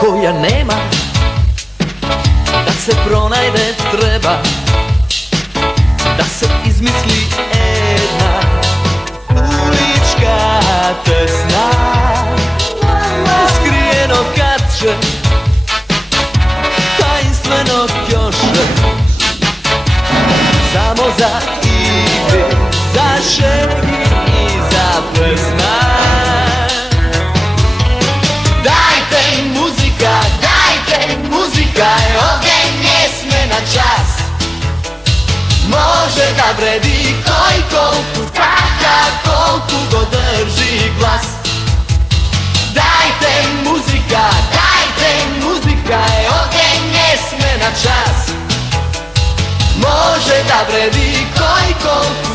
која нема да се пронајде, треба да се измисли една уличка тесна, скриено катче, таинствено ќоше, само за игри, за шеги и за песна. Дајте музика, овде не сме на час. Може да вреди кој колку, така колку го држи глас. Дајте музика, овде не сме на час. Може да вреди кој колку,